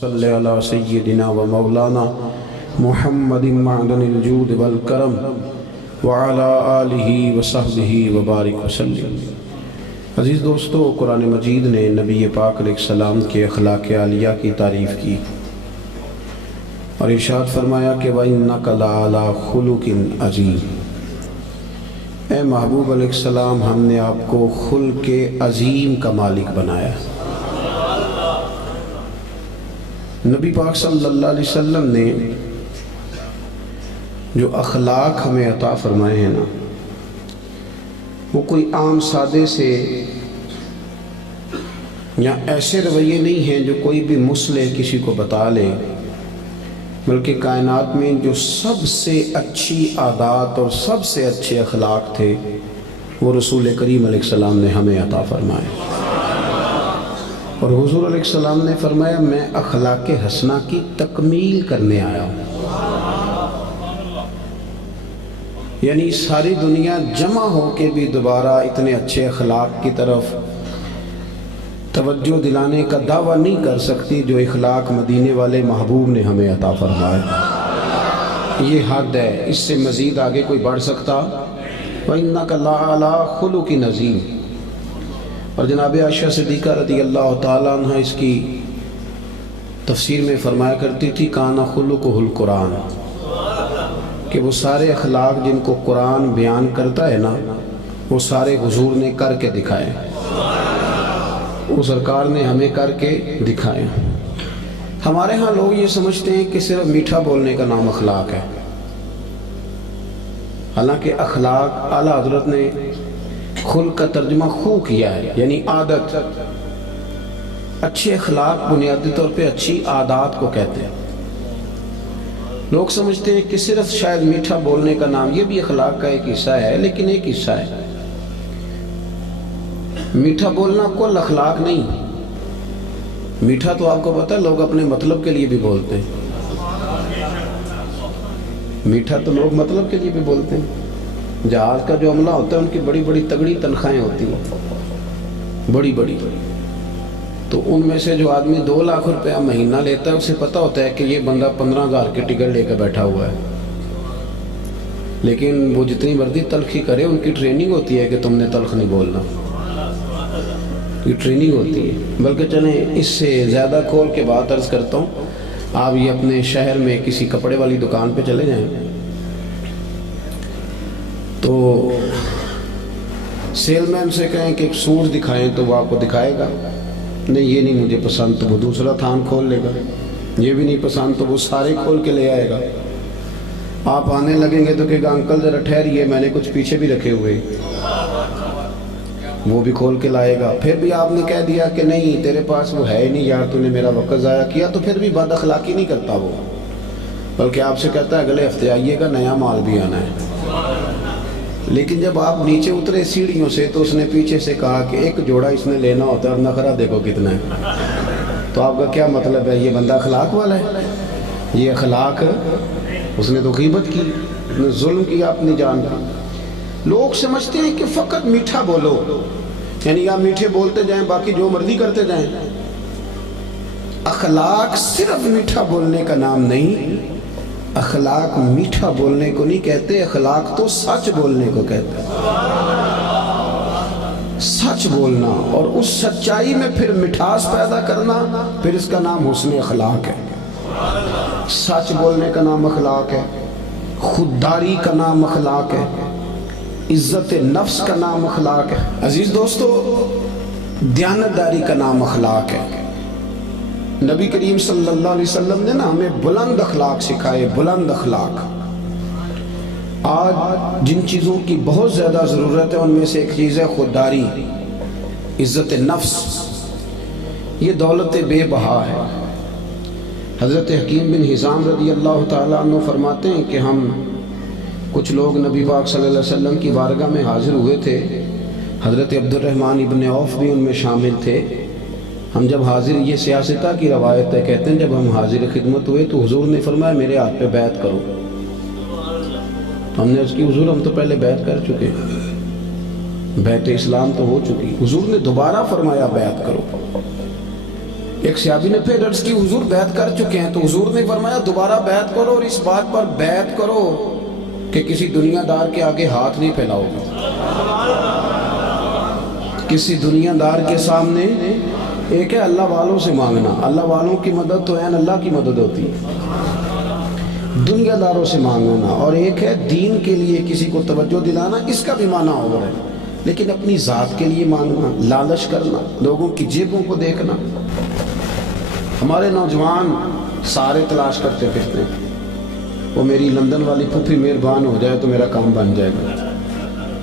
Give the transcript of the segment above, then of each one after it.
صلی علی سیدنا و مولانا محمد معدن الجود والکرم وعلی آلہ و صحبہ وبارک وسلم۔ عزیز دوستو، قرآن مجید نے نبی پاک علیہ السلام کے اخلاق عالیہ کی تعریف کی اور ارشاد فرمایا کہ وَإِنَّكَ لَعَلَىٰ خُلُقٍ عَظِيمٍ۔ اے محبوب علیہ السلام، ہم نے آپ کو خلق عظیم کا مالک بنایا۔ نبی پاک صلی اللہ علیہ وسلم نے جو اخلاق ہمیں عطا فرمائے ہیں نا، وہ کوئی عام سادے سے یا ایسے رویے نہیں ہیں جو کوئی بھی مصلح کسی کو بتا لے، بلکہ کائنات میں جو سب سے اچھی عادات اور سب سے اچھے اخلاق تھے وہ رسول کریم علیہ السلام نے ہمیں عطا فرمائے۔ اور حضور علیہ السلام نے فرمایا، میں اخلاق حسنہ کی تکمیل کرنے آیا ہوں۔ یعنی ساری دنیا جمع ہو کے بھی دوبارہ اتنے اچھے اخلاق کی طرف توجہ دلانے کا دعویٰ نہیں کر سکتی جو اخلاق مدینے والے محبوب نے ہمیں عطا فرمائے۔ یہ حد ہے، اس سے مزید آگے کوئی بڑھ سکتا؟ وَإِنَّكَ لَعَلَىٰ خُلُقٍ عَظِيمٍ۔ اور جناب عائشہ صدیقہ رضی اللہ تعالیٰ عنہ اس کی تفسیر میں فرمایا کرتی تھی، کانا خلقہ القرآن، کہ وہ سارے اخلاق جن کو قرآن بیان کرتا ہے نا، وہ سارے حضور نے کر کے دکھائے، وہ سرکار نے ہمیں کر کے دکھائے۔ ہمارے ہاں لوگ یہ سمجھتے ہیں کہ صرف میٹھا بولنے کا نام اخلاق ہے، حالانکہ اخلاق اعلیٰ حضرت نے خلق کا ترجمہ خو کیا ہے، یعنی عادت۔ اچھے اخلاق بنیادی طور پہ اچھی عادات کو کہتے ہیں۔ لوگ سمجھتے ہیں کہ صرف شاید میٹھا بولنے کا نام، یہ بھی اخلاق کا ایک حصہ ہے، لیکن ایک حصہ ہے۔ میٹھا بولنا کل اخلاق نہیں۔ میٹھا تو آپ کو پتہ ہے لوگ اپنے مطلب کے لیے بھی بولتے ہیں، میٹھا تو لوگ مطلب کے لیے بھی بولتے ہیں۔ جہاز کا جو عملہ ہوتا ہے ان کی بڑی بڑی تگڑی تنخواہیں ہوتی ہیں، بڑی بڑی، تو ان میں سے جو آدمی 2 لاکھ روپیہ مہینہ لیتا ہے اسے پتہ ہوتا ہے کہ یہ بندہ 15,000 کی ٹکٹ لے کر بیٹھا ہوا ہے، لیکن وہ جتنی مرضی تلخی کرے ان کی ٹریننگ ہوتی ہے کہ تم نے تلخ نہیں بولنا، یہ ٹریننگ ہوتی ہے۔ بلکہ چلیں اس سے زیادہ کھول کے بات عرض کرتا ہوں، آپ یہ اپنے شہر میں کسی کپڑے والی دکان پہ چلے جائیں تو سیل مین سے کہیں کہ ایک سوٹ دکھائیں تو وہ آپ کو دکھائے گا، نہیں یہ نہیں مجھے پسند، تو وہ دوسرا تھان کھول لے گا، یہ بھی نہیں پسند تو وہ سارے کھول کے لے آئے گا۔ آپ آنے لگیں گے تو کہے گا انکل ذرا ٹھہریے، میں نے کچھ پیچھے بھی رکھے ہوئے، وہ بھی کھول کے لائے گا۔ پھر بھی آپ نے کہہ دیا کہ نہیں تیرے پاس وہ ہے ہی نہیں یار، تو نے میرا وقت ضائع کیا، تو پھر بھی بد اخلاقی نہیں کرتا وہ، بلکہ آپ سے کہتا ہے اگلے ہفتے آئیے گا، نیا مال بھی آنا ہے۔ لیکن جب آپ نیچے اترے سیڑھیوں سے تو اس نے پیچھے سے کہا کہ ایک جوڑا اس نے لینا ہوتا ہے اور نخرہ دیکھو کتنا ہے، تو آپ کا کیا مطلب ہے؟ یہ بندہ اخلاق والا ہے؟ یہ اخلاق، اس نے تو غیبت کی، ظلم کیا اپنی جان کا۔ لوگ سمجھتے ہیں کہ فقط میٹھا بولو، یعنی آپ میٹھے بولتے جائیں باقی جو مرضی کرتے جائیں۔ اخلاق صرف میٹھا بولنے کا نام نہیں، اخلاق میٹھا بولنے کو نہیں کہتے، اخلاق تو سچ بولنے کو کہتے ہیں۔ سچ بولنا اور اس سچائی میں پھر مٹھاس پیدا کرنا، پھر اس کا نام حسن اخلاق ہے۔ سچ بولنے کا نام اخلاق ہے، خودداری کا نام اخلاق ہے، عزت نفس کا نام اخلاق ہے۔ عزیز دوستو، دیانتداری کا نام اخلاق ہے۔ نبی کریم صلی اللہ علیہ وسلم نے نا ہمیں بلند اخلاق سکھائے، بلند اخلاق۔ آج جن چیزوں کی بہت زیادہ ضرورت ہے ان میں سے ایک چیز ہے خودداری، عزت نفس۔ یہ دولت بے بہا ہے۔ حضرت حکیم بن حزام رضی اللہ تعالیٰ عنہ فرماتے ہیں کہ ہم کچھ لوگ نبی پاک صلی اللہ علیہ وسلم کی بارگاہ میں حاضر ہوئے تھے، حضرت عبد الرحمن ابن عوف بھی ان میں شامل تھے۔ ہم جب حاضر، یہ سیاستہ کی روایت ہے، کہتے ہیں جب ہم حاضر خدمت ہوئے تو حضور نے فرمایا میرے ہاتھ پہ بیعت کرو۔ ہم نے اس کی حضور ہم تو پہلے بیعت کر چکے، بیعت اسلام تو ہو چکی۔ حضور نے دوبارہ فرمایا بیعت کرو۔ ایک صحابی نے پھر عرض کی حضور بیعت کر چکے ہیں، تو حضور نے فرمایا دوبارہ بیعت کرو اور اس بات پر بیعت کرو کہ کسی دنیا دار کے آگے ہاتھ نہیں پھیلاؤ گے، کسی دنیا دار کے سامنے۔ ایک ہے اللہ والوں سے مانگنا، اللہ والوں کی مدد تو عین اللہ کی مدد ہوتی ہے، دنیا داروں سے مانگنا، اور ایک ہے دین کے لیے کسی کو توجہ دلانا، اس کا بھی معنی اور ہے، لیکن اپنی ذات کے لیے مانگنا، لالچ کرنا، لوگوں کی جیبوں کو دیکھنا۔ ہمارے نوجوان سارے تلاش کرتے پھرتے ہیں، وہ میری لندن والی پھوپھی مہربان ہو جائے تو میرا کام بن جائے گا،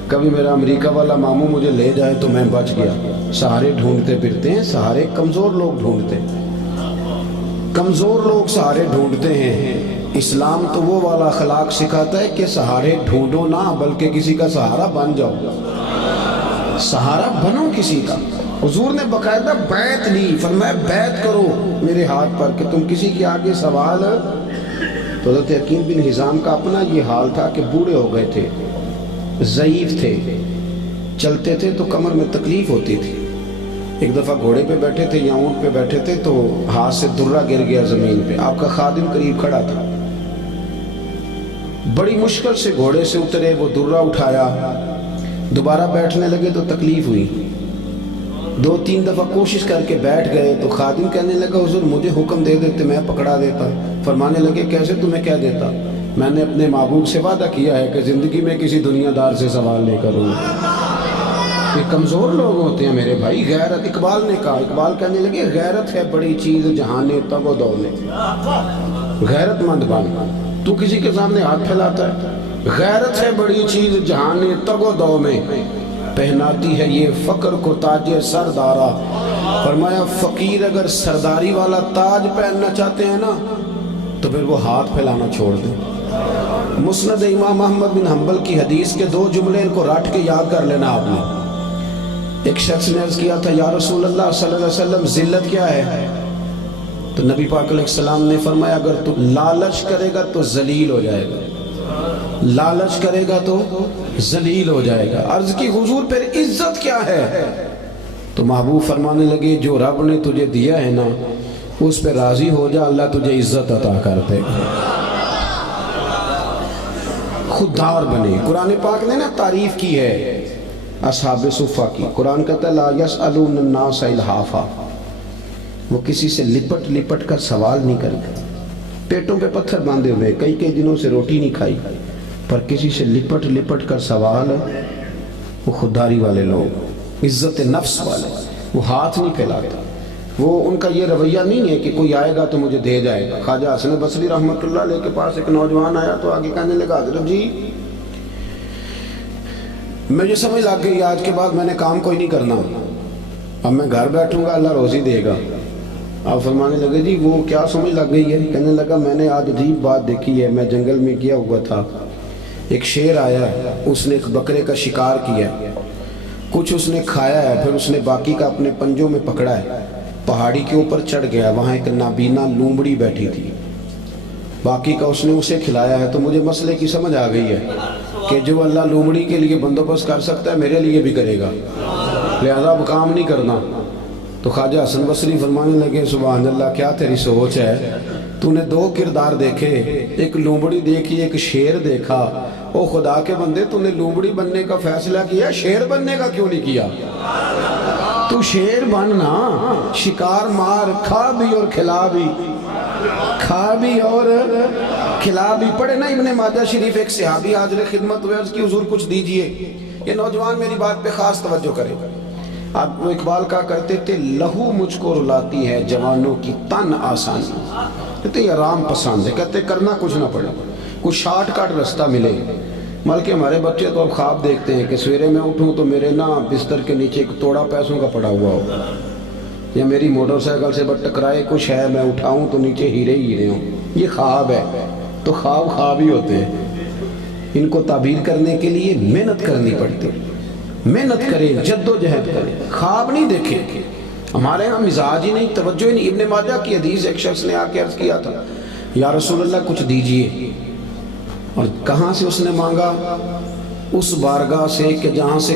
کبھی میرا امریکہ والا ماموں مجھے لے جائے تو میں بچ گیا۔ سہارے ڈھونڈتے پھرتے ہیں، سہارے کمزور لوگ ڈھونڈتے ہیں، کمزور لوگ سہارے ڈھونڈتے ہیں۔ اسلام تو وہ والا اخلاق سکھاتا ہے کہ سہارے ڈھونڈو نہ بلکہ کسی کا سہارا بن جاؤ، سہارا بنو کسی کا۔ حضور نے باقاعدہ بیعت لی، فرمایا بیعت کرو میرے ہاتھ پر کہ تم کسی کے آگے سوال۔ تو حضرت حکیم بن حزام کا اپنا یہ حال تھا کہ بوڑھے ہو گئے تھے، ضعیف تھے، چلتے تھے تو کمر میں تکلیف ہوتی تھی۔ ایک دفعہ گھوڑے پہ بیٹھے تھے یا اونٹ پہ بیٹھے تھے تو ہاتھ سے درہ گر گیا زمین پہ، آپ کا خادم قریب کھڑا تھا، بڑی مشکل سے گھوڑے سے اترے، وہ درہ اٹھایا، دوبارہ بیٹھنے لگے تو تکلیف ہوئی، 2-3 دفعہ کوشش کر کے بیٹھ گئے تو خادم کہنے لگا حضور مجھے حکم دے دیتے میں پکڑا دیتا۔ فرمانے لگے کیسے تمہیں کہہ دیتا؟ میں نے اپنے معبود سے وعدہ کیا ہے کہ زندگی میں کسی دنیا دار سے سوال نہیں کروں گا۔ یہ کمزور لوگ ہوتے ہیں میرے بھائی۔ غیرت، اقبال نے کہا، اقبال کہنے لگے غیرت ہے بڑی چیز جہان تگ و دو میں، غیرت مند بن، تو کسی کے سامنے ہاتھ پھیلاتا ہے؟ غیرت ہے بڑی چیز جہان تگ و دو میں، پہناتی ہے یہ فقر کو تاج سردارا۔ فرمایا فقیر اگر سرداری والا تاج پہننا چاہتے ہیں نا تو پھر وہ ہاتھ پھیلانا چھوڑ دیں۔ مسند امام احمد بن حنبل کی حدیث کے 2 جملے ان کو رٹ کے یاد کر لینا آپ نے۔ ایک شخص نے عرض کیا تھا یا رسول اللہ صلی اللہ علیہ وسلم ذلت کیا ہے؟ تو نبی پاک علیہ السلام نے فرمایا اگر تو لالچ کرے گا تو ذلیل ہو جائے گا، لالچ کرے گا تو ذلیل ہو جائے گا۔ عرض کی حضور پھر عزت کیا ہے؟ تو محبوب فرمانے لگے جو رب نے تجھے دیا ہے نا اس پہ راضی ہو جا، اللہ تجھے عزت عطا کر دے گا۔ خوددار بنے۔ قرآن پاک نے نا تعریف کی ہے اصحاب صفہ کی، قرآن کہتا ہے لا یسألون الناس الحافا، وہ کسی سے لپٹ لپٹ کر سوال نہیں کرتے، پیٹوں پہ پتھر باندھے ہوئے کئی دنوں سے روٹی نہیں کھائی، پر کسی سے لپٹ لپٹ کر سوال، وہ خودداری والے لوگ، عزت نفس والے، وہ ہاتھ نہیں پھیلاتا۔ وہ ان کا یہ رویہ نہیں ہے کہ کوئی آئے گا تو مجھے دے جائے گا۔ خواجہ حسن بصری رحمۃ اللہ علیہ کے پاس ایک نوجوان آیا تو آگے کہنے لگا حضرت جی مجھے سمجھ لگ گئی آج کے بعد میں نے کام کوئی نہیں کرنا، اب میں گھر بیٹھوں گا اللہ روزی دے گا۔ آپ فرمانے لگے جی وہ کیا سمجھ لگ گئی ہے؟ کہنے لگا میں نے آج عجیب بات دیکھی ہے، میں جنگل میں گیا ہوا تھا، ایک شیر آیا ہے، اس نے ایک بکرے کا شکار کیا ہے، کچھ اس نے کھایا ہے، پھر اس نے باقی کا اپنے پنجوں میں پکڑا ہے، پہاڑی کے اوپر چڑھ گیا، وہاں ایک نابینا لومڑی بیٹھی تھی، باقی کا اس نے اسے کھلایا ہے۔ تو مجھے مسئلے کی سمجھ آ گئی ہے کہ جو اللہ لومڑی کے لیے بندوبست کر سکتا ہے میرے لیے بھی کرے گا، لہذا اب کام نہیں کرنا۔ تو خواجہ حسن بصری فرمانے لگے سبحان اللہ کیا تیری سوچ ہے، تو نے 2 کردار دیکھے، ایک لومڑی دیکھی ایک شیر دیکھا، او خدا کے بندے تو نے لومڑی بننے کا فیصلہ کیا، شیر بننے کا کیوں نہیں کیا؟ تو شیر بننا، شکار مار، کھا بھی اور کھلا بھی، کھا بھی اور کھلا بھی۔ پڑھے نا ابن ماجہ شریف، ایک صحابی حاضر خدمت ہوئے، عرض کی حضور کچھ دیجئے۔ یہ نوجوان میری بات پہ خاص توجہ کرے، آپ وہ اقبال کہا کرتے تھے لہو مجھ کو رلاتی ہے جوانوں کی تن آسانی، کہتے یہ آرام پسند ہے، کہتے کرنا کچھ نہ پڑے، کچھ شارٹ کٹ رستہ ملے۔ بلکہ ہمارے بچے تو اب خواب دیکھتے ہیں کہ سویرے میں اٹھوں تو میرے نا بستر کے نیچے ایک توڑا پیسوں کا پڑا ہوا ہو، یا میری موٹر سائیکل سے بٹ ٹکرائے کچھ ہے، میں اٹھاؤں تو نیچے ہیرے ہی ہیرے ہوں۔ یہ خواب ہے، تو خواب خواب ہی ہوتے ہیں، ان کو تعبیر کرنے کے لیے محنت کرنی پڑتی، محنت کریں، جد و جہد کریں، خواب نہیں دیکھیں۔ ہمارے ہاں مزاج ہی نہیں، توجہ ہی نہیں۔ ابن ماجہ کی حدیث، ایک شخص نے آ کے عرض کیا تھا یا رسول اللہ کچھ دیجئے، اور کہاں سے اس نے مانگا؟ اس بارگاہ سے کہ جہاں سے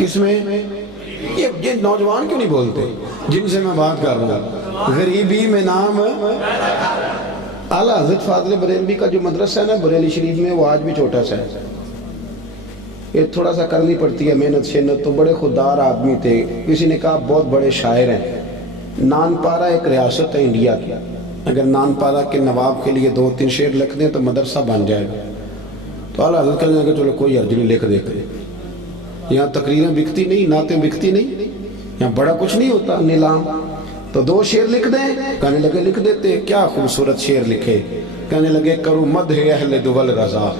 کس میں؟ یہ نوجوان کیوں نہیں بولتے جن سے میں بات کر رہا ہوں؟ غریبی میں نام اعلیٰ حضرت فاضل بریلوی کا جو مدرسہ ہے نا بریلی شریف میں، وہ آج بھی چھوٹا سا ہے. یہ تھوڑا سا کرنی پڑتی ہے محنت شنت. تو بڑے خوددار آدمی تھے. کسی نے کہا بہت بڑے شاعر ہیں. نان پارا ایک ریاست ہے انڈیا کی. اگر نان پارا کے نواب کے لیے 2-3 شعر لکھ دیں تو مدرسہ بن جائے گا. تو اعلیٰ حضرت کہنے لگے چلو کوئی حرج نہیں، لکھ دیتے. یہاں تقریریں بکتی نہیں، نعتیں بکتی نہیں، یہاں بڑا کچھ نہیں ہوتا نیلام. تو 2 شعر لکھ دیں. کہنے لگے لکھ دیتے. کیا خوبصورت شعر لکھے. کہنے لگے کرو مدح اہل دول رضا،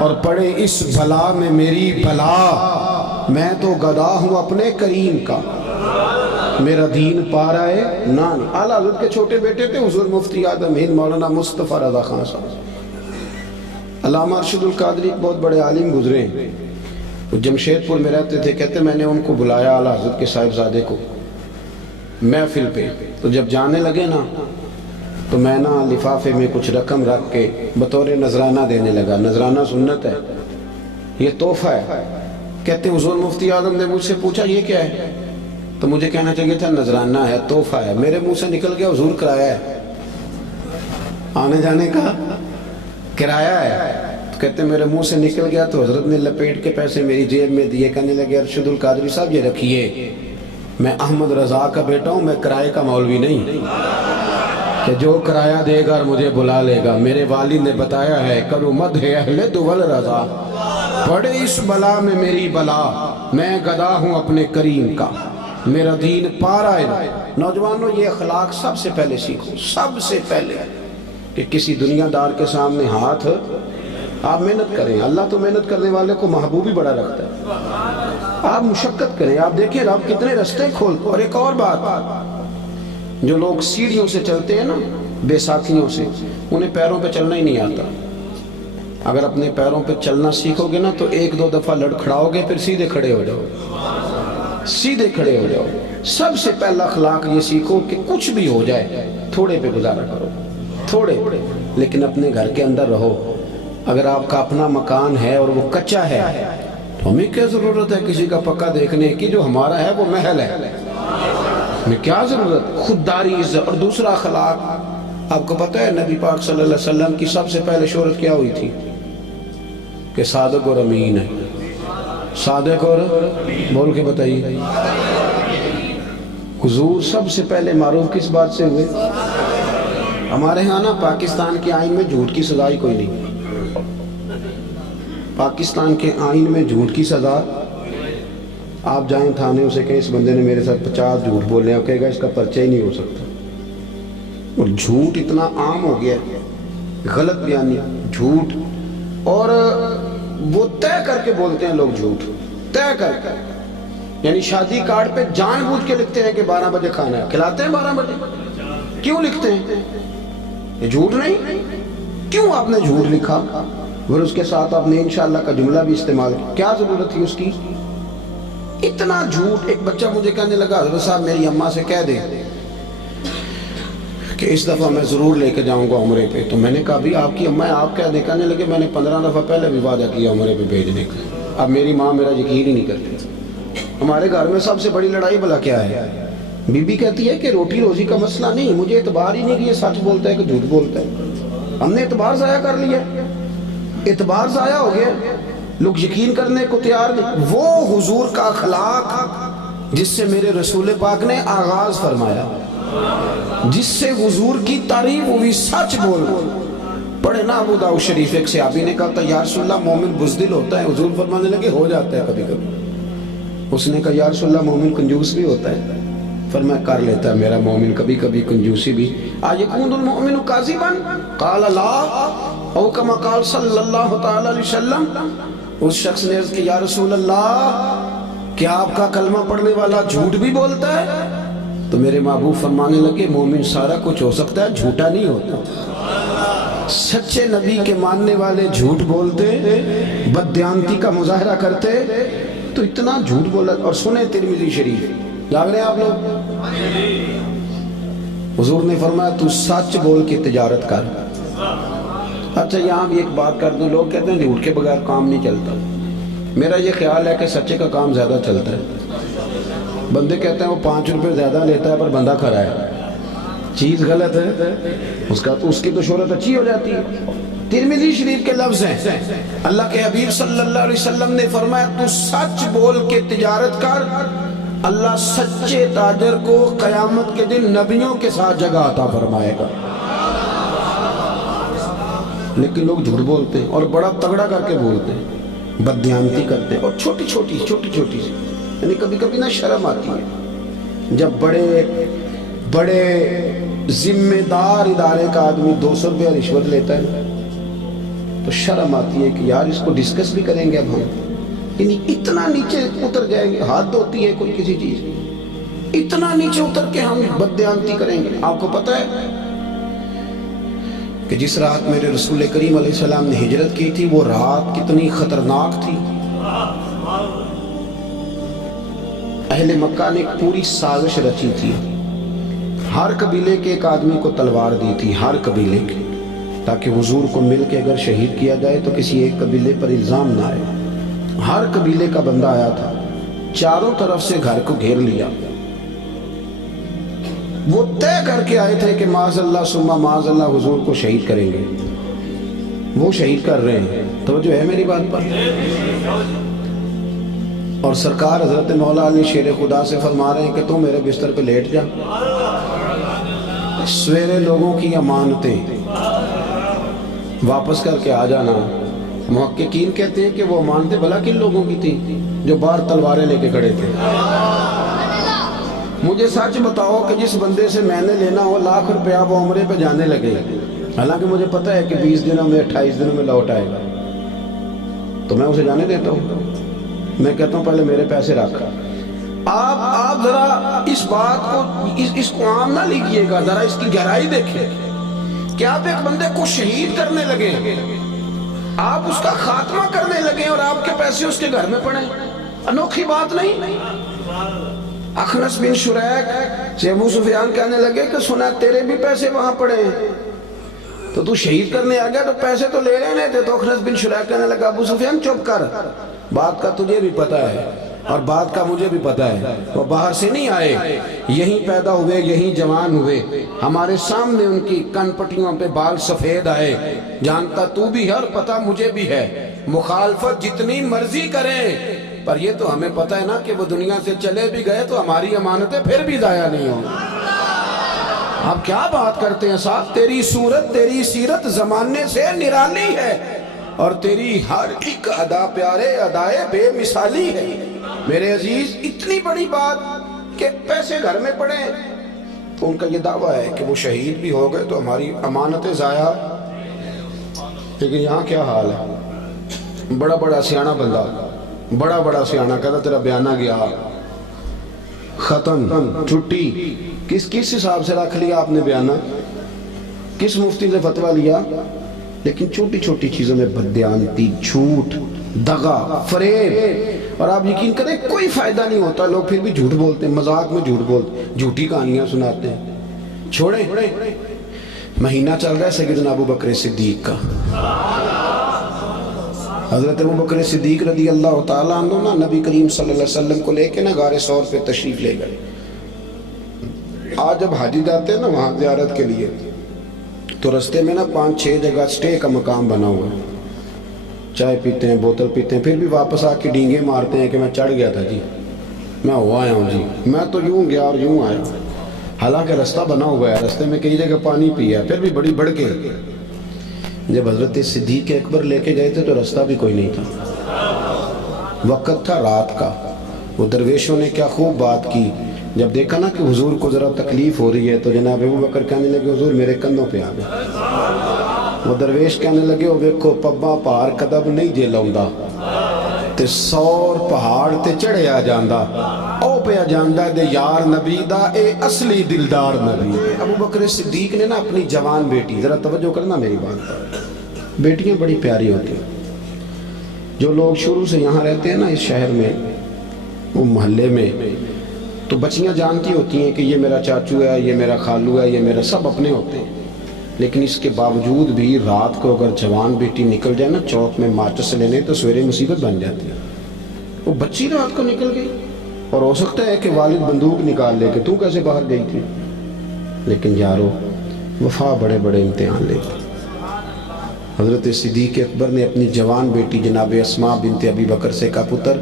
اور پڑھے اس بلا میں میری بلا، میں تو گدا ہوں اپنے کریم کا، میرا دین پا رہا ہے نان. اعلیٰ حضرت کے چھوٹے بیٹے تھے حضور مفتی اعظم ہند مولانا مصطفیٰ رضا خان صاحب. علامہ ارشد القادری بہت بڑے عالم گزرے ہیں. وہ جمشید پور میں رہتے تھے. کہتے میں نے ان کو بلایا اعلیٰ حضرت کے صاحبزادے کو محفل پہ. تو جب جانے لگے نا تو میں نا لفافے میں کچھ رقم رکھ کے بطور نذرانہ دینے لگا. نذرانہ سنت ہے، یہ تحفہ ہے. کہتے ہیں حضور مفتی اعظم نے مجھ سے پوچھا یہ کیا ہے، تو مجھے کہنا چاہیے تھا نذرانہ ہے، تحفہ ہے. میرے منہ سے نکل گیا حضور کرایہ ہے، آنے جانے کا کرایہ ہے. تو کہتے ہیں میرے منہ سے نکل گیا تو حضرت نے لپیٹ کے پیسے میری جیب میں دیے. کہنے لگے ارشد القادری صاحب یہ رکھیے، میں احمد رضا کا بیٹا ہوں، میں کرائے کا مولوی نہیں کہ جو کرایہ دے گا اور مجھے بلا لے گا. میرے والد نے بتایا ہے کرو مدح اہل دول رضا، پڑھے اس بلا میں میری بلا، میں گدا ہوں اپنے کریم کا، میرا دین پارا ہے. نوجوانوں یہ اخلاق سب سے پہلے سیکھو، سب سے پہلے کہ کسی دنیا دار کے سامنے ہاتھ آپ محنت کریں. اللہ تو محنت کرنے والے کو محبوب ہی بڑا رکھتا ہے. آپ مشقت کریں. آپ دیکھیں رب کتنے رستے کھولتے. اور ایک اور بات، جو لوگ سیڑھیوں سے چلتے ہیں نا بے ساکھیوں سے، انہیں پیروں پہ چلنا ہی نہیں آتا. اگر اپنے پیروں پہ چلنا سیکھو گے نا تو 1-2 دفعہ لڑکھڑاؤ گے، پھر سیدھے کھڑے ہو جاؤ، سیدھے کھڑے ہو جاؤ. سب سے پہلا اخلاق یہ سیکھو کہ کچھ بھی ہو جائے تھوڑے پہ گزارا کرو، تھوڑے، لیکن اپنے گھر کے اندر رہو. اگر آپ کا اپنا مکان ہے اور وہ کچا ہے تو ہمیں کیا ضرورت ہے کسی کا پکا دیکھنے کی؟ جو ہمارا ہے وہ محل ہے، ہمیں کیا ضرورت؟ خودداری، عزت. اور دوسرا اخلاق، آپ کو پتہ ہے نبی پاک صلی اللہ علیہ وسلم کی سب سے پہلے شہرت کیا ہوئی تھی؟ کہ صادق اور امین ہے. صادق اور بول کے بتائیے. حضور سب سے پہلے معروف کس بات سے ہوئے؟ ہمارے ہاں نا پاکستان کے آئین میں جھوٹ کی سزا ہی کوئی نہیں. پاکستان کے آئین میں جھوٹ کی سزا، آپ جائیں تھانے اسے کہیں اس بندے نے میرے ساتھ 50 جھوٹ بولے ہیں، کہے گا اس کا پرچہ ہی نہیں ہو سکتا. اور جھوٹ اتنا عام ہو گیا، غلط بیانی، جھوٹ. اور وہ طے کر کے بولتے ہیں لوگ جھوٹ، طے کر کے. یعنی شادی کارڈ پہ جان بوجھ کے لکھتے ہیں کہ 12 بجے کھانا ہے، کھلاتے ہیں 12 بجے. کیوں لکھتے ہیں؟ یہ جھوٹ نہیں. کیوں آپ نے جھوٹ لکھا؟ اور اس کے ساتھ آپ نے انشاءاللہ کا جملہ بھی استعمال کیا. کیا ضرورت تھی اس کی؟ اتنا جھوٹ. ایک بچہ مجھے کہنے لگا حضرت صاحب میری اماں سے کہہ دیں کہ اس دفعہ میں ضرور لے کے جاؤں گا عمرے پہ. تو میں نے کہا بھی آپ کی اماں آپ کہہ دیں. کہنے لگے میں نے 15 دفعہ پہلے بھی وعدہ کیا عمرے پہ بھیجنے کا. اب میری ماں میرا یقین ہی نہیں کرتی. ہمارے گھر میں سب سے بڑی لڑائی بلا کیا ہے؟ بی بی کہتی ہے کہ روٹی روزی کا مسئلہ نہیں، مجھے اعتبار ہی نہیں کہ یہ سچ بولتا ہے کہ جھوٹ بولتا ہے. ہم نے اعتبار ضائع کر لیا، اعتبار ضائع ہو گیا، لوگ یقین کرنے کو تیار نہیں. وہ حضور کا اخلاق جس سے میرے رسول پاک نے آغاز فرمایا، جس سے حضور کی تعریف ہوئی، سچ بول. پڑھے نا ابو داؤد شریف، ایک صحابی نے کہا تھا یا رسول اللہ مومن بزدل ہوتا ہے. حضور فرمانے لگے ہو جاتا ہے کبھی کبھی. اس نے کہا یا رسول اللہ مومن کنجوس بھی ہوتا ہے. فرمایا کر لیتا ہے میرا مومن کبھی کبھی کنجوسی بھی. یکون المؤمن کاذبا قال لا او کما قال صلی اللہ تعالی علیہ وسلم. اس شخص نے عرض کی یا رسول اللہ کیا آپ کا کلمہ پڑھنے والا جھوٹ بھی بولتا ہے؟ تو میرے محبوب فرمانے لگے مومن سارا کچھ ہو سکتا ہے، جھوٹا نہیں ہوتا. سچے نبی کے ماننے والے جھوٹ بولتے، بددیانتی کا مظاہرہ کرتے، تو اتنا جھوٹ بولا. اور سنیں ترمذی شریف، جاگ رہے ہیں آپ لوگ؟ حضور نے فرمایا تو سچ بول کے تجارت کر. اچھا یہاں بھی ایک بات کر دوں، لوگ کہتے ہیں جھوٹ کے بغیر کام نہیں چلتا. میرا یہ خیال ہے کہ سچے کا کام زیادہ چلتا ہے. بندے کہتے ہیں وہ 5 روپے زیادہ لیتا ہے پر بندہ کھرا ہے، چیز غلط ہے، اس کی تو شہرت اچھی ہو جاتی ہے. ترمذی شریف کے لفظ ہیں، اللہ کے حبیب صلی اللہ علیہ وسلم نے فرمایا تو سچ بول کے تجارت کر، اللہ سچے تاجر کو قیامت کے دن نبیوں کے ساتھ جگہ عطا فرمائے گا. لیکن لوگ جھوٹ بولتے ہیں اور بڑا تگڑا کر کے بولتے ہیں، بددیانتی کرتے ہیں، اور چھوٹی چھوٹی سی یعنی کبھی کبھی نہ شرم آتی ہے جب بڑے ذمہ دار ادارے کا آدمی 200 روپیہ رشوت لیتا ہے تو شرم آتی ہے کہ یار اس کو ڈسکس بھی کریں گے اب ہم، یعنی اتنا نیچے اتر جائیں گے. حد ہوتی ہے کوئی کسی چیز، اتنا نیچے اتر کے ہم بددیانتی کریں گے. آپ کو پتہ ہے کہ جس رات میرے رسول کریم علیہ السلام نے ہجرت کی تھی وہ رات کتنی خطرناک تھی. اہل مکہ نے ایک پوری سازش رچی تھی، ہر قبیلے کے ایک آدمی کو تلوار دی تھی، ہر قبیلے کے، تاکہ حضور کو مل کے اگر شہید کیا جائے تو کسی ایک قبیلے پر الزام نہ آئے. ہر قبیلے کا بندہ آیا تھا، چاروں طرف سے گھر کو گھیر لیا. وہ طے کر کے آئے تھے کہ معاذ اللہ ثم معاذ اللہ حضور کو شہید کریں گے. وہ شہید کر رہے ہیں، توجہ ہے میری بات پر. اور سرکار حضرت مولا علی شیر خدا سے فرما رہے ہیں کہ تم میرے بستر پہ لیٹ جا، سویرے لوگوں کی امانتیں واپس کر کے آ جانا. محققین کہتے ہیں کہ وہ امانتیں بھلا کن لوگوں کی تھیں؟ جو باہر تلواریں لے کے کھڑے تھے. مجھے سچ بتاؤ کہ جس بندے سے میں نے لینا ہو لاکھ روپیہ وہ عمرے پہ جانے لگے، حالانکہ مجھے پتہ ہے کہ 20 دنوں میں 28 دنوں میں لوٹ آئے گا، تو میں اسے جانے دیتا ہوں. میں کہتا ہوں پہلے میرے پیسے رکھ. آپ ذرا اس بات کو اس کو عام نہ لیجئے گا، ذرا اس کی گہرائی دیکھیں کہ آپ ایک بندے کو شہید کرنے لگے، آپ اس کا خاتمہ کرنے لگے اور آپ کے پیسے اس کے گھر میں پڑے. انوکھی بات نہیں. اخنس بن شریک سے ابو سفیان کہنے لگے کہ سنا تیرے بھی پیسے وہاں پڑے ہیں، تو شہید کرنے آ گیا تو پیسے تو لے رہے تھے. تو اخنس بن شریک کہنے لگا ابو سفیان چپ کر، بات کا تجھے بھی پتہ ہے اور بات کا مجھے بھی پتہ ہے. وہ باہر سے نہیں آئے، یہیں پیدا ہوئے، یہیں جوان ہوئے، ہمارے سامنے ان کی کن پٹیوں پہ بال سفید آئے. جانتا تو بھی ہے اور پتہ مجھے بھی ہے، مخالفت جتنی مرضی کریں پر یہ تو ہمیں پتہ ہے نا کہ وہ دنیا سے چلے بھی گئے تو ہماری امانتیں پھر بھی ضائع نہیں ہوں. آپ کیا بات کرتے ہیں صاحب؟ تیری صورت تیری سیرت زمانے سے نرالی ہے اور تیری ہر ایک ادا پیارے ادائے بے مثالی ہے. میرے عزیز اتنی بڑی بات کہ پیسے گھر میں پڑے، تو ان کا یہ دعویٰ ہے کہ وہ شہید بھی ہو گئے تو ہماری امانتیں ضائع. لیکن یہاں کیا حال ہے؟ بڑا سیانہ بندہ، بڑا سیانہ کہتا تیرا بیانہ گیا، ختم، چھٹی. کس حساب سے رکھ لیا آپ نے بیانہ؟ کس مفتی سے فتویٰ لیا؟ لیکن چھوٹی چھوٹی چیزوں میں بددیانتی، جھوٹ، دغا، فریب. اور آپ یقین کریں کوئی فائدہ نہیں ہوتا، لوگ پھر بھی جھوٹ بولتے ہیں، مذاق میں جھوٹ بولتے ہیں، جھوٹی کہانیاں سناتے ہیں. چھوڑیں. مہینہ چل رہا ہے سیدنا ابو بکر صدیق کا. حضرت ابو بکر صدیق رضی اللہ تعالیٰ عنہ نا نبی کریم صلی اللہ علیہ وسلم کو لے کے نا غار ثور پہ تشریف لے گئے. آج جب حاجی جاتے ہیں نا وہاں زیارت کے لیے تو رستے میں نا 5-6 جگہ سٹے کا مقام بنا ہوا ہے. چائے پیتے ہیں، بوتل پیتے ہیں، پھر بھی واپس آ کے ڈینگے مارتے ہیں کہ میں چڑھ گیا تھا جی، میں ہوا آیا ہوں جی، میں تو یوں گیا اور یوں آیا. حالانکہ رستہ بنا ہوا ہے، رستے میں کئی جگہ پانی پیا، پھر بھی بڑی بڑھ کے. جب حضرت صدیق اکبر لے کے گئے تھے تو رستہ بھی کوئی نہیں تھا، وقت تھا رات کا. وہ درویشوں نے کیا خوب بات کی. جب دیکھا نا کہ حضور کو ذرا تکلیف ہو رہی ہے تو جناب ابو بکر کہنے لگے حضور میرے کندھوں پہ آ گئے. وہ درویش کہنے لگے وہ ویکھو پبا پار کدب نہیں جے لاؤندا تے 100 پہاڑ تے چڑھیا جاندا، او پیا جاندا دے یار نبی دا اے اصلی دلدار نبی. ابو بکر صدیق نے نا اپنی جوان بیٹی، ذرا توجہ کرنا میری بات پر، بیٹیاں بڑی پیاری ہوتی ہیں. جو لوگ شروع سے یہاں رہتے ہیں نا اس شہر میں، وہ محلے میں، تو بچیاں جانتی ہوتی ہیں کہ یہ میرا چاچو ہے، یہ میرا خالو ہے، یہ میرا، سب اپنے ہوتے ہیں. لیکن اس کے باوجود بھی رات کو اگر جوان بیٹی نکل جائے نا چوک میں ماچس لینے تو سویرے مصیبت بن جاتی ہے. وہ بچی رات کو نکل گئی، اور ہو سکتا ہے کہ والد بندوق نکال لے کہ تو کیسے باہر گئی تھی، لیکن یارو وفا بڑے بڑے امتحان لیتی۔ حضرت صدیق اکبر نے اپنی جوان بیٹی جناب اسماء بنت ابی بکر سے کہا پتر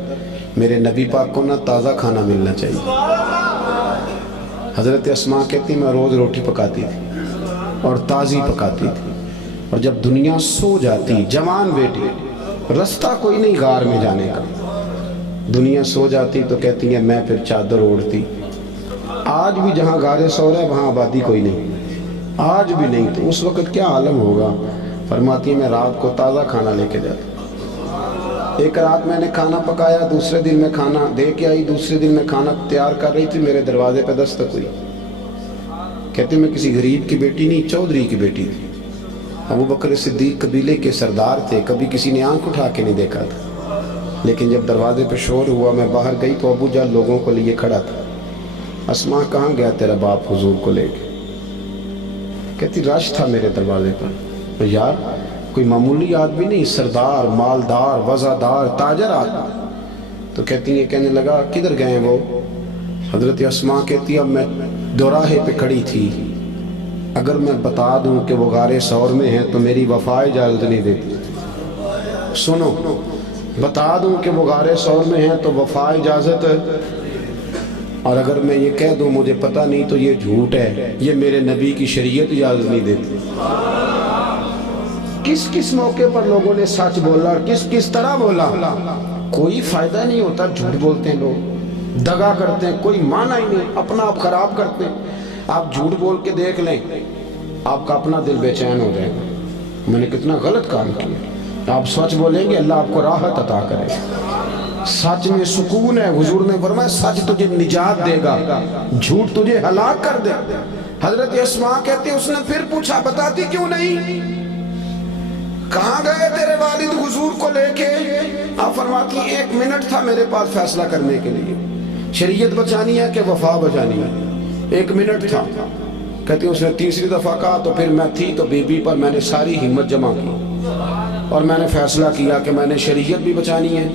میرے نبی پاک کو نہ تازہ کھانا ملنا چاہیے۔ حضرت اسماء کہتی میں روز روٹی پکاتی تھی اور تازی پکاتی تھی، اور جب دنیا سو جاتی، جوان بیٹی، رستہ کوئی نہیں غار میں جانے کا، دنیا سو جاتی تو کہتی ہے میں پھر چادر اوڑھتی۔ آج بھی جہاں غار سور ہے وہاں آبادی کوئی نہیں، آج بھی نہیں، تو اس وقت کیا عالم ہوگا؟ فرماتی ہے میں رات کو تازہ کھانا لے کے جاتا۔ ایک رات میں نے کھانا پکایا، دوسرے دن میں کھانا دے کے آئی، دوسرے دن میں کھانا تیار کر رہی تھی، میرے دروازے پہ دستک ہوئی۔ کہتے میں کسی غریب کی بیٹی نہیں، چودھری کی بیٹی تھی۔ ابو بکر صدیق قبیلے کے سردار تھے، کبھی کسی نے آنکھ اٹھا کے نہیں دیکھا تھا، لیکن جب دروازے پہ شور ہوا میں باہر گئی تو ابو جان لوگوں کو لیے کھڑا تھا۔ اسماء کہاں گیا تیرا باپ حضور کو لے کے؟ کہتی رش تھا میرے دروازے پر۔ یار کوئی معمولی آدمی نہیں، سردار، مالدار، وزادار، تاجر آدمی۔ تو کہتی ہے کہنے لگا کدھر گئے وہ؟ حضرت اسماء کہتی اب میں دوراہے پہ کھڑی تھی، اگر میں بتا دوں کہ وہ غار سور میں ہیں تو میری وفا اجازت نہیں دیتی۔ سنو، بتا دوں کہ وہ غار سور میں ہیں تو وفا اجازت، اور اگر میں یہ کہہ دوں مجھے پتہ نہیں تو یہ جھوٹ ہے، یہ میرے نبی کی شریعت اجازت نہیں دیتی۔ کس کس موقع پر لوگوں نے سچ بولا اور کس کس طرح بولا، کوئی فائدہ نہیں ہوتا، جھوٹ بولتے ہیں لوگ، دغا کرتے ہیں، کوئی معنی ہی نہیں، اپنا آپ خراب کرتے ہیں۔ آپ جھوٹ بول کے دیکھ لیں، آپ کا اپنا دل بے چین ہو جائے گا، میں نے کتنا غلط کام کیا۔ آپ سچ بولیں گے اللہ آپ کو راحت عطا کرے، سچ میں سکون ہے۔ حضور نے فرمایا سچ تجھے نجات دے گا، جھوٹ تجھے ہلاک کر دے۔ حضرت اسماء کہتے ہیں اس نے پھر پوچھا بتاتی کیوں نہیں؟ کہاں گئے تیرے والد حضور کو لے کے؟ آپ فرماتی ہیں 1 منٹ تھا میرے پاس فیصلہ کرنے کے لیے، شریعت بچانی ہے کہ وفا بچانی ہے، 1 منٹ تھا۔ کہتی اس نے تیسری دفعہ کہا تو پھر میں تھی تو بی بی پر میں نے ساری ہمت جمع کی اور میں نے فیصلہ کیا کہ میں نے شریعت بھی بچانی ہے،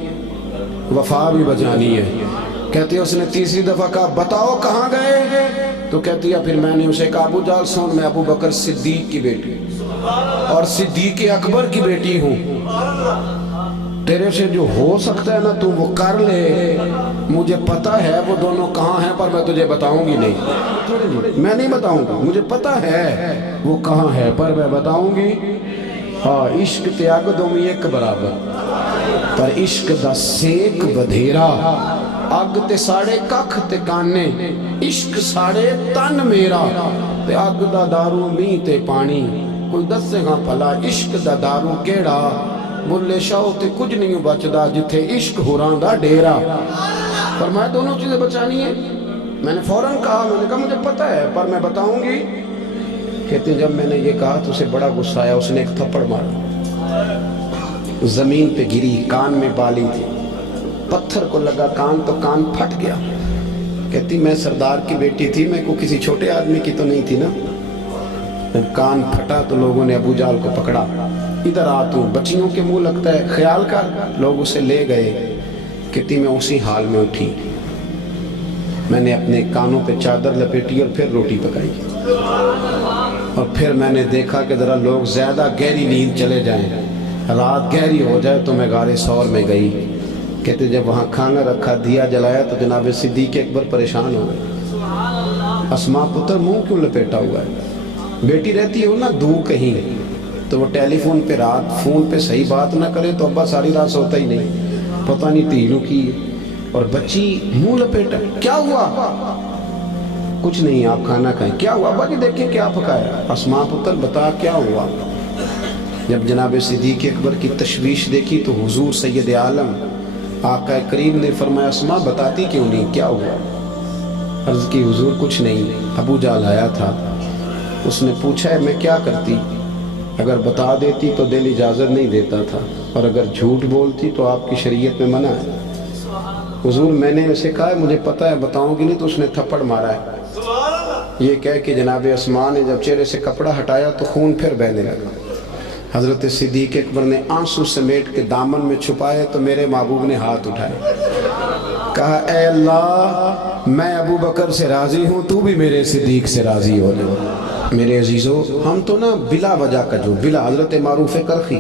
وفا بھی بچانی ہے۔ کہتی اس نے تیسری دفعہ کہا بتاؤ کہاں گئے؟ تو کہتی ہے پھر میں نے اسے کہا ابو جال سن، میں ابو بکر صدیق کی بیٹی اور صدیق اکبر کی بیٹی ہوں، تیرے سے جو ہو سکتا ہے نا تو وہ کر لے، مجھے پتا ہے وہ دونوں کہاں ہیں پر میں تجھے بتاؤں گی نہیں، میں نہیں بتاؤں گا، مجھے پتا ہے وہ کہاں ہے پر میں بتاؤں گی۔ ہاں عشق تے اگ دومی ایک برابر، پر عشق دا سیک بدھیرا، اگ تے ساڑے ککھ تے کانے، عشق ساڑے تن میرا، تے اگ دا دارو می تے پانی، کوئی دسے گا پھلا عشق دا دارو کیڑا، بلے شاہ تے کچھ نہیں بچدا جتھے عشق ہوران دا ڈیرا۔ فرمایا دونوں چیزیں بچانی ہیں۔ میں نے فوراً کہا، میں نے کہا مجھے پتہ ہے پر میں بتاؤں گی۔ کہتے جب میں نے یہ کہا تو اسے بڑا غصہ آیا، اس نے ایک تھپڑ مارا، زمین پہ گری، کان میں بالی تھی، پتھر کو لگا کان تو کان پھٹ گیا۔ کہتی میں سردار کی بیٹی تھی، میں کو کسی چھوٹے آدمی کی تو نہیں تھی نا۔ جب کان پھٹا تو لوگوں نے ابو جال کو پکڑا، ادھر آ تو بچیوں کے منہ لگتا ہے، خیال کر، لوگ اسے لے گئے۔ کہتی میں اسی حال میں اٹھی، میں نے اپنے کانوں پہ چادر لپیٹی اور پھر روٹی پکائی، اور پھر میں نے دیکھا کہ ذرا لوگ زیادہ گہری نیند چلے جائیں، رات گہری ہو جائے تو میں غار سور میں گئی۔ کہتے جب وہاں کھانا رکھا، دیا جلایا تو جناب صدیق اکبر پریشان ہو گئے، اسماء پتر منہ کیوں لپیٹا ہوا ہے؟ بیٹی رہتی ہو نا دور کہیں تو وہ ٹیلی فون پہ رات فون پہ صحیح بات نہ کرے تو ابا ساری رات سوتا ہی نہیں، پتہ نہیں تینوں کی، اور بچی منہ لپیٹا، کیا ہوا؟ کچھ نہیں آپ کھانا کھائیں۔ کیا ہوا ابا جی؟ دیکھیں کیا پکایا۔ اسماء پتر بتا کیا ہوا؟ جب جناب صدیق اکبر کی تشویش دیکھی تو حضور سید عالم آقا کریم نے فرمایا اسماء بتاتی کیوں نہیں، کیا ہوا؟ عرض کی حضور کچھ نہیں، ابو جال آیا تھا، اس نے پوچھا ہے میں کیا کرتی، اگر بتا دیتی تو دل اجازت نہیں دیتا تھا، اور اگر جھوٹ بولتی تو آپ کی شریعت میں منع ہے۔ حضور میں نے اسے کہا ہے مجھے پتہ ہے بتاؤں گی نہیں، تو اس نے تھپڑ مارا ہے۔ یہ کہہ کہ جناب اسماء نے جب چہرے سے کپڑا ہٹایا تو خون پھر بہنے لگا۔ حضرت صدیق اکبر نے آنسو سمیٹ کے دامن میں چھپائے تو میرے محبوب نے ہاتھ اٹھائے، کہا اے اللہ میں ابو بکر سے راضی ہوں، تو بھی میرے صدیق سے راضی ہو جا۔ میرے عزیزو، ہم تو نا بلا وجہ کا جو بلا، حضرت معروف کرخی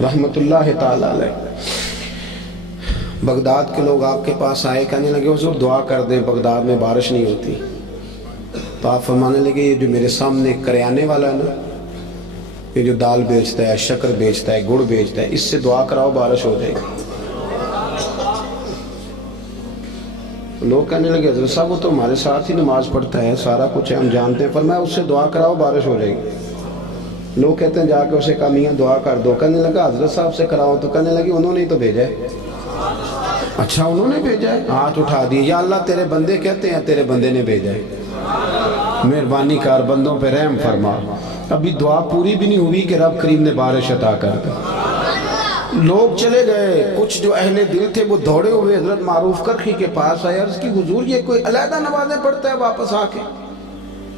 رحمت اللہ تعالی علیہ، بغداد کے لوگ آپ کے پاس آئے، کہنے لگے حضور دعا کر دیں بغداد میں بارش نہیں ہوتی، تو آپ فرمانے لگے یہ جو میرے سامنے کریانے والا ہے نا، یہ جو دال بیچتا ہے، شکر بیچتا ہے، گڑ بیچتا ہے، اس سے دعا کراؤ بارش ہو جائے گی۔ لوگ کہنے لگے حضرت صاحب وہ تو ہمارے ساتھ ہی نماز پڑھتا ہے، سارا کچھ ہے، ہم جانتے ہیں، فرمایا اس سے دعا کراؤ بارش ہو جائے گی۔ لوگ کہتے ہیں جا کے اسے کہا میاں دعا کر دو، کہنے لگا حضرت صاحب سے کراؤ، تو کہنے لگے انہوں نے ہی تو بھیجا ہے۔ اچھا انہوں نے بھیجا ہے، ہاتھ اٹھا دیے، یا اللہ تیرے بندے کہتے ہیں تیرے بندے نے بھیجا ہے، مہربانی کر بندوں پہ رحم فرما۔ ابھی دعا پوری بھی نہیں ہوئی کہ رب کریم نے بارش عطا کر دی۔ لوگ چلے گئے، کچھ جو اہل دل تھے وہ دوڑے ہوئے حضرت معروف کرخی کے پاس آئے، عرض کی حضور یہ کوئی علیحدہ نمازیں پڑھتا ہے واپس آ کے،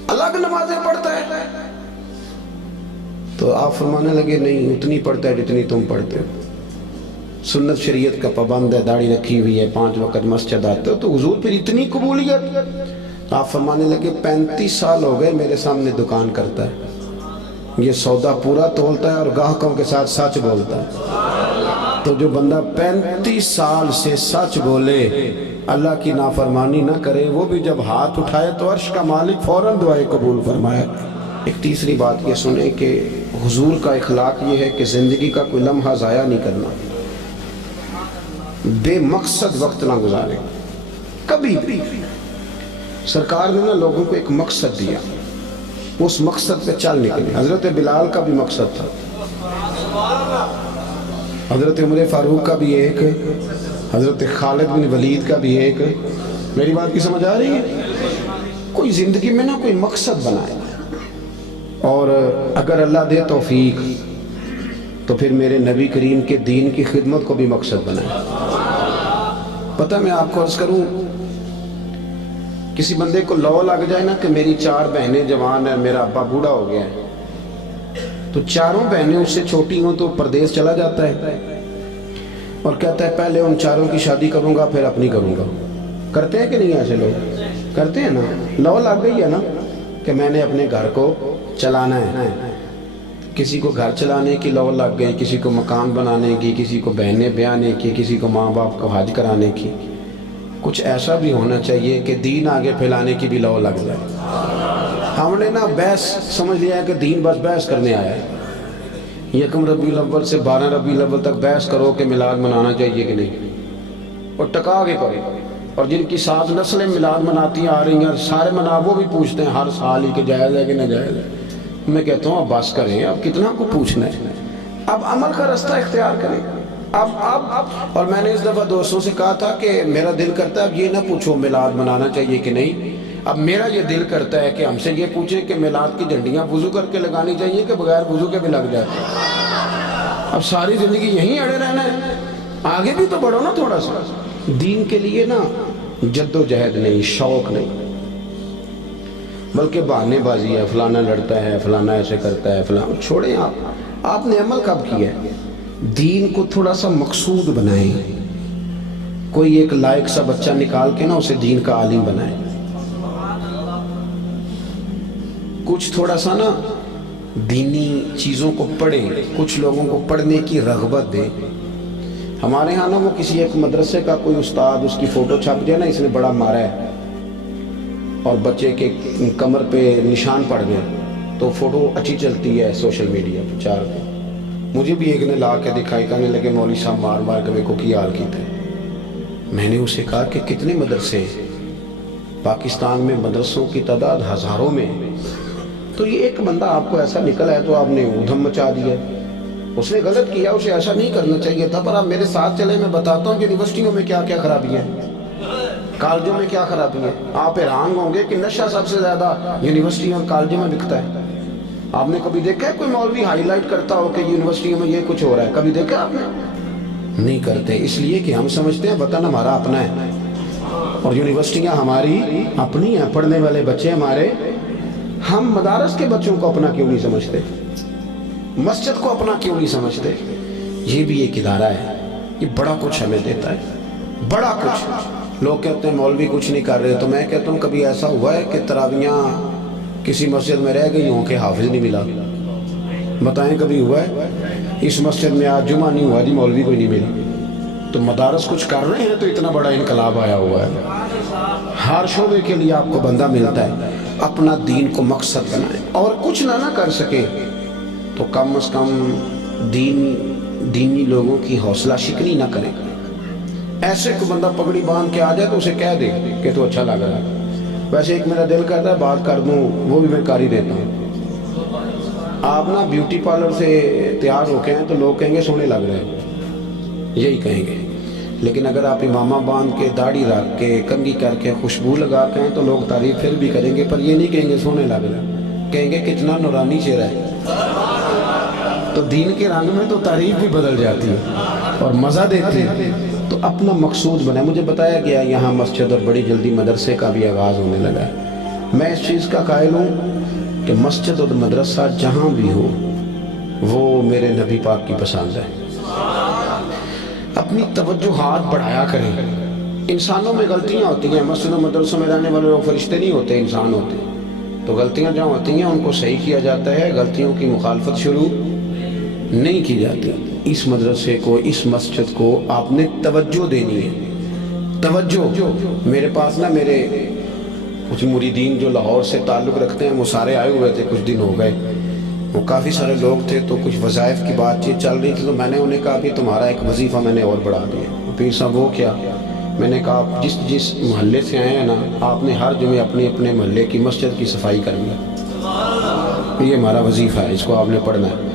الگ نمازیں پڑھتا ہے؟ تو آپ فرمانے لگے نہیں اتنی پڑھتا ہے جتنی تم پڑھتے ہو، سنت شریعت کا پابند ہے، داڑھی رکھی ہوئی ہے، 5 وقت مسجد آتے ہو، تو حضور پھر اتنی قبولیت؟ آپ فرمانے لگے 35 سال ہو گئے میرے سامنے دکان کرتا ہے، یہ سودا پورا تولتا ہے اور گاہکوں کے ساتھ سچ بولتا ہے۔ تو جو بندہ 35 سال سے سچ بولے، اللہ کی نافرمانی نہ کرے، وہ بھی جب ہاتھ اٹھائے تو عرش کا مالک فوراً دعائیں قبول فرمائے۔ ایک تیسری بات یہ سنیں کہ حضور کا اخلاق یہ ہے کہ زندگی کا کوئی لمحہ ضائع نہیں کرنا، بے مقصد وقت نہ گزارے کبھی بھی۔ سرکار نے نا لوگوں کو ایک مقصد دیا، اس مقصد پہ چل نکلے۔ حضرت بلال کا بھی مقصد تھا، حضرت عمر فاروق کا بھی ایک، حضرت خالد بن ولید کا بھی ایک۔ میری بات کی سمجھ آ رہی ہے؟ کوئی زندگی میں نا کوئی مقصد بنائے، اور اگر اللہ دے توفیق تو پھر میرے نبی کریم کے دین کی خدمت کو بھی مقصد بنائے۔ پتہ میں آپ کو عرض کروں، کسی بندے کو لو لگ جائے نا کہ میری 4 بہنیں جوان ہیں، میرا ابا بوڑھا ہو گیا ہے، تو 4 بہنیں اس سے چھوٹی ہوں تو پردیس چلا جاتا ہے اور کہتا ہے پہلے ان 4 کی شادی کروں گا پھر اپنی کروں گا۔ کرتے ہیں کہ نہیں ایسے لوگ؟ کرتے ہیں نا۔ لو لگ گئی ہے نا کہ میں نے اپنے گھر کو چلانا ہے، کسی کو گھر چلانے کی لو لگ گئی، کسی کو مکان بنانے کی، کسی کو بہنیں بیانے کی، کسی کو ماں باپ کو حج کرانے کی۔ کچھ ایسا بھی ہونا چاہیے کہ دین آگے پھیلانے کی بھی لو لگ جائے۔ ہم نے نا بحث سمجھ لیا ہے کہ دین بس بحث کرنے آیا ہے، 1 ربیع الاول سے 12 ربیع الاول تک بحث کرو کہ میلاد منانا چاہیے کہ نہیں، اور ٹکا کے کرو۔ اور جن کی 7 نسلیں میلاد مناتی آ رہی ہیں، سارے وہ بھی پوچھتے ہیں ہر سال ہی کہ جائز ہے کہ ناجائز ہے۔ میں کہتا ہوں اب بس کریں، اب کتنا کو پوچھنا ہے، اب عمل کا رستہ اختیار کریں۔ اب اور میں نے اس دفعہ دوستوں سے کہا تھا کہ میرا دل کرتا ہے اب یہ نہ پوچھو میلاد منانا چاہیے کہ نہیں، اب میرا یہ دل کرتا ہے کہ ہم سے یہ پوچھیں کہ میلاد کی جھنڈیاں وضو کر کے لگانی چاہیے کہ بغیر وضو کے بھی لگ جاتی ہیں۔ اب ساری زندگی یہیں اڑے رہنا ہے، آگے بھی تو بڑھو نا تھوڑا سا۔ دین کے لیے نا جد و جہد نہیں، شوق نہیں، بلکہ بہانے بازی ہے، فلانا لڑتا ہے، فلانا ایسے کرتا ہے، فلانا۔ چھوڑیں، آپ نے عمل کب کیا ہے؟ دین کو تھوڑا سا مقصود بنائیں، کوئی ایک لائق سا بچہ نکال کے نا اسے دین کا عالم بنائیں، کچھ تھوڑا سا نا دینی چیزوں کو پڑھیں، کچھ لوگوں کو پڑھنے کی رغبت دیں۔ ہمارے ہاں نا وہ کسی ایک مدرسے کا کوئی استاد، اس کی فوٹو چھپ جائے نا اس نے بڑا مارا ہے اور بچے کے کمر پہ نشان پڑ گئے تو فوٹو اچھی چلتی ہے سوشل میڈیا پہ، 4 پہ۔ مجھے بھی ایک نے لا کے دکھائی، کہنے لگے مولوی صاحب مار مار کے میرے کو کی حال کی تھے۔ میں نے اسے کہا کہ کتنے مدرسے، پاکستان میں مدرسوں کی تعداد ہزاروں میں، تو یہ ایک بندہ آپ کو ایسا نکلا ہے تو آپ نے ادھم مچا دیا۔ اس نے غلط کیا، اسے ایسا نہیں کرنا چاہیے تھا، پر آپ میرے ساتھ چلیں، میں بتاتا ہوں کہ یونیورسٹیوں میں کیا کیا خرابی ہیں، کالجوں میں کیا خرابی ہیں۔ آپ حیران ہوں گے کہ نشہ سب سے زیادہ یونیورسٹیوں اور کالجوں میں بکتا ہے۔ آپ نے کبھی دیکھا ہے کوئی مولوی ہائی لائٹ کرتا ہو کہ یونیورسٹیوں میں یہ کچھ ہو رہا ہے؟ کبھی دیکھا آپ نے؟ نہیں کرتے، اس لیے کہ ہم سمجھتے ہیں وطن ہمارا اپنا ہے اور یونیورسٹیاں ہماری اپنی ہیں، پڑھنے والے بچے ہمارے۔ ہم مدارس کے بچوں کو اپنا کیوں نہیں سمجھتے؟ مسجد کو اپنا کیوں نہیں سمجھتے؟ یہ بھی ایک ادارہ ہے، یہ بڑا کچھ ہمیں دیتا ہے، بڑا کچھ۔ لوگ کہتے ہیں مولوی کچھ نہیں کر رہے، تو میں کہتا ہوں کبھی ایسا ہوا ہے کہ تراویحاں کسی مسجد میں رہ گئی ہوں کہ حافظ نہیں ملا؟ بتائیں کبھی ہوا ہے؟ اس مسجد میں آج جمعہ نہیں ہوا جی، مولوی کوئی نہیں ملا۔ تو مدارس کچھ کر رہے ہیں تو اتنا بڑا انقلاب آیا ہوا ہے۔ ہر شعبے کے لیے آپ کو بندہ ملتا ہے۔ اپنا دین کو مقصد بنائیں، اور کچھ نہ کر سکیں تو کم از کم دینی لوگوں کی حوصلہ شکنی نہ کریں۔ ایسے کوئی بندہ پگڑی باندھ کے آ جائے تو اسے کہہ دے کہ تو اچھا لگ رہا ہے، ویسے ایک میرا دل کرتا ہے بات کر دوں، وہ بھی میں کر ہی دیتا ہوں۔ آپ نا بیوٹی پارلر سے تیار ہو کے ہیں تو لوگ کہیں گے سونے لگ رہے ہیں، یہی کہیں گے۔ لیکن اگر آپ امامہ باندھ کے، داڑھی رکھ کے، کنگھی کر کے، خوشبو لگا کے ہیں تو لوگ تعریف پھر بھی کریں گے، پر یہ نہیں کہیں گے سونے لگ رہے ہیں، کہیں گے کتنا نورانی چہرہ ہے۔ تو دین کے رنگ میں تو تعریف بھی بدل جاتی ہے اور مزہ دیتے ہیں۔ تو اپنا مقصود بنائے۔ مجھے بتایا گیا یہاں مسجد اور بڑی جلدی مدرسے کا بھی آغاز ہونے لگا ہے۔ میں اس چیز کا قائل ہوں کہ مسجد اور مدرسہ جہاں بھی ہو وہ میرے نبی پاک کی پسند ہے۔ اپنی توجہات بڑھایا کریں۔ انسانوں میں غلطیاں ہوتی ہیں، مسجد و مدرسوں میں رہنے والے لوگ فرشتے نہیں ہوتے، انسان ہوتے ہیں۔ تو غلطیاں جہاں ہوتی ہیں ان کو صحیح کیا جاتا ہے، غلطیوں کی مخالفت شروع نہیں کی جاتی۔ اس مدرسے کو، اس مسجد کو آپ نے توجہ دینی ہے، توجہ۔ میرے پاس نا میرے کچھ مریدین جو لاہور سے تعلق رکھتے ہیں وہ سارے آئے ہوئے تھے، کچھ دن ہو گئے، وہ کافی سارے لوگ تھے، تو کچھ وظائف کی بات چیت چل رہی تھی، تو میں نے انہیں کہا کہ تمہارا ایک وظیفہ میں نے اور بڑھا دیا۔ پیر صاحب وہ کیا؟ میں نے کہا آپ جس محلے سے آئے ہیں نا، آپ نے ہر جمعے اپنے محلے کی مسجد کی صفائی کرنی ہے، یہ ہمارا وظیفہ ہے، اس کو آپ نے پڑھنا ہے۔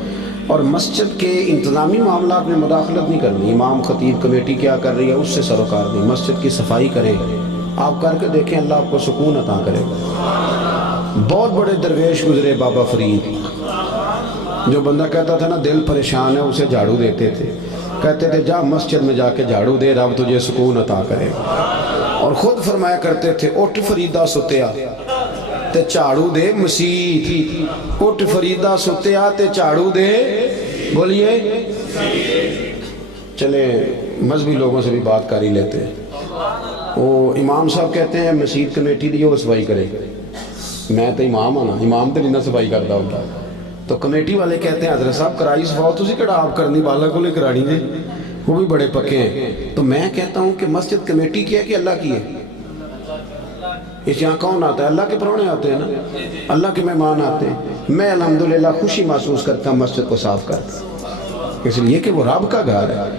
اور مسجد کے انتظامی معاملات میں مداخلت نہیں کرنی، امام خطیب کمیٹی کیا کر رہی ہے اس سے سروکار نہیں، مسجد کی صفائی کریں، آپ کر کے دیکھیں اللہ آپ کو سکون عطا کرے گا۔ بہت بڑے درویش گزرے، بابا فرید، جو بندہ کہتا تھا نا دل پریشان ہے اسے جھاڑو دیتے تھے، کہتے تھے جا مسجد میں جا کے جھاڑو دے، رب تجھے سکون عطا کرے گا۔ اور خود فرمایا کرتے تھے اٹھ فریدہ ستیا تے جھاڑو دے مسیت، اٹھ فریدہ ستیا تے جھاڑو دے، بولیے۔ چلے مذہبی لوگوں سے بھی بات کر ہی لیتے ہیں۔ وہ امام صاحب کہتے ہیں مسجد کمیٹی دی وہ صفائی کرے، میں تو امام آنا، امام تو نہیں نہ صفائی کرتا ہوتا۔ تو کمیٹی والے کہتے ہیں حضرت صاحب کرائی صفائی تسی کہڑا آپ کرنی، بالا کو لے کرانی دے، وہ بھی بڑے پکے ہیں۔ تو میں کہتا ہوں کہ مسجد کمیٹی کی ہے کہ اللہ کی ہے؟ اس یہاں کون آتا ہے؟ اللہ کے پرونے آتے ہیں نا، اللہ کے مہمان آتے ہیں۔ میں الحمدللہ خوشی محسوس کرتا ہوں مسجد کو صاف کرتا، اس لیے کہ وہ رب کا گھر ہے۔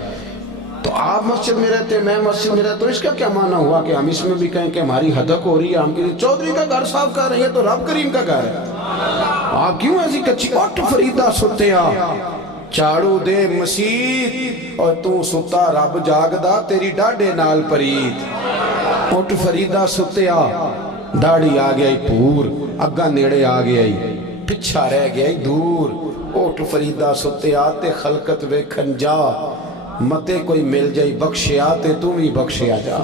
تو آپ مسجد میں رہتے ہیں، میں مسجد میں رہتا ہوں، اس کا کیا معنی ہوا کہ ہم اس میں بھی کہیں کہ ہماری حدق ہو رہی ہے، ہم کسی چودھری کا گھر صاف کر رہے ہیں، تو رب کریم کا گھر ہے۔ آپ کیوں ایسی کچی؟ اٹھ فریدہ ستیا جھاڑو دے مسیت، اور تو ستا رب جاگدا تیری ڈاڈے نال پرید۔ اٹھ فریدہ ستیا، داڑھی آ گئی پور، اگا نیڑے آ گئی، پچھا رہ گئی دور۔ اٹھ فریدہ ستیا تے خلقت ویکھن جا، متے کوئی مل جائی بخشیا تے تم ہی بخشیا جا۔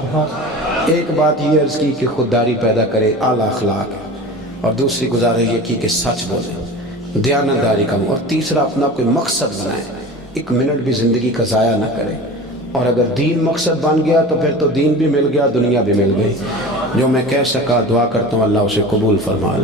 ایک بات یہ عرض کی کہ خودداری پیدا کرے، اعلیٰ اخلاق، اور دوسری گزارش یہ کی کہ سچ بولیں، دیانتداری کا، اور تیسرا اپنا کوئی مقصد بنائیں، ایک منٹ بھی زندگی کا ضائع نہ کریں۔ اور اگر دین مقصد بن گیا تو پھر تو دین بھی مل گیا، دنیا بھی مل گئی۔ جو میں کہہ سکا دعا کرتا ہوں اللہ اسے قبول فرما لے۔